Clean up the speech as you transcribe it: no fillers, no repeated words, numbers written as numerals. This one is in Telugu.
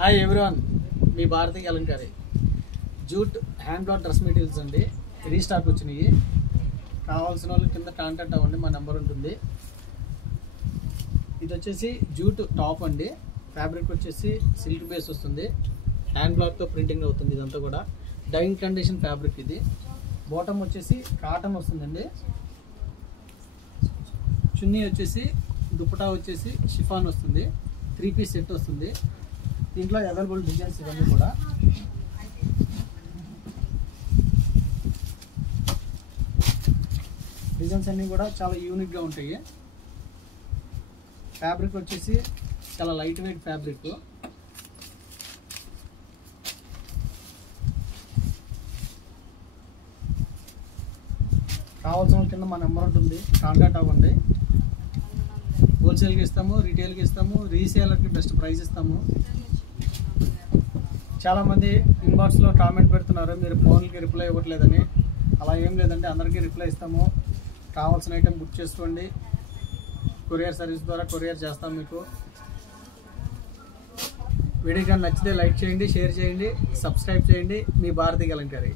హాయ్ ఎవ్రీవన్, మీ Bharathi Alankari jute hand block dress materials అండి. రీస్టాక్ వచ్చినాయి. కావాల్సిన వాళ్ళు కింద కాంటాక్ట్ అవ్వండి, మా నెంబర్ ఉంటుంది. ఇది వచ్చేసి జూట్ టాప్ అండి. ఫ్యాబ్రిక్ వచ్చేసి సిల్క్ బేస్ వస్తుంది. హ్యాండ్ బ్లాక్తో ప్రింటింగ్ అవుతుంది. ఇదంతా కూడా డైయింగ్ కండిషన్ ఫ్యాబ్రిక్. ఇది బాటమ్ వచ్చేసి కాటన్ వస్తుందండి. చున్నీ వచ్చేసి దుపటా వచ్చేసి షిఫాన్ వస్తుంది. 3 పీస్ సెట్ వస్తుంది. దీంట్లో అవైలబుల్ డిజైన్స్ ఇవన్నీ కూడా. డిజైన్స్ అన్నీ కూడా చాలా యూనిక్గా ఉంటాయి. ఫ్యాబ్రిక్ వచ్చేసి చాలా లైట్ వెయిట్ ఫ్యాబ్రిక్. కావాల్సిన కింద మా నెంబర్ ఉంటుంది, కాంటాక్ట్ అవ్వండి. హోల్సేల్కి ఇస్తాము, రీటైల్కి ఇస్తాము, రీసేలర్కి బెస్ట్ ప్రైస్ ఇస్తాము. చాలామంది ఇన్బాక్స్లో కామెంట్ పెడుతున్నారు, మీరు ఫోన్కి రిప్లై ఇవ్వట్లేదని. అలా ఏం లేదండి, అందరికీ రిప్లై ఇస్తాము. కావాల్సిన ఐటెం బుక్ చేసుకోండి. కొరియర్ సర్వీస్ ద్వారా కొరియర్ చేస్తాం మీకు. వీడియో కానీ నచ్చితే లైక్ చేయండి, షేర్ చేయండి, సబ్స్క్రైబ్ చేయండి. మీ భారతి అలంకారి.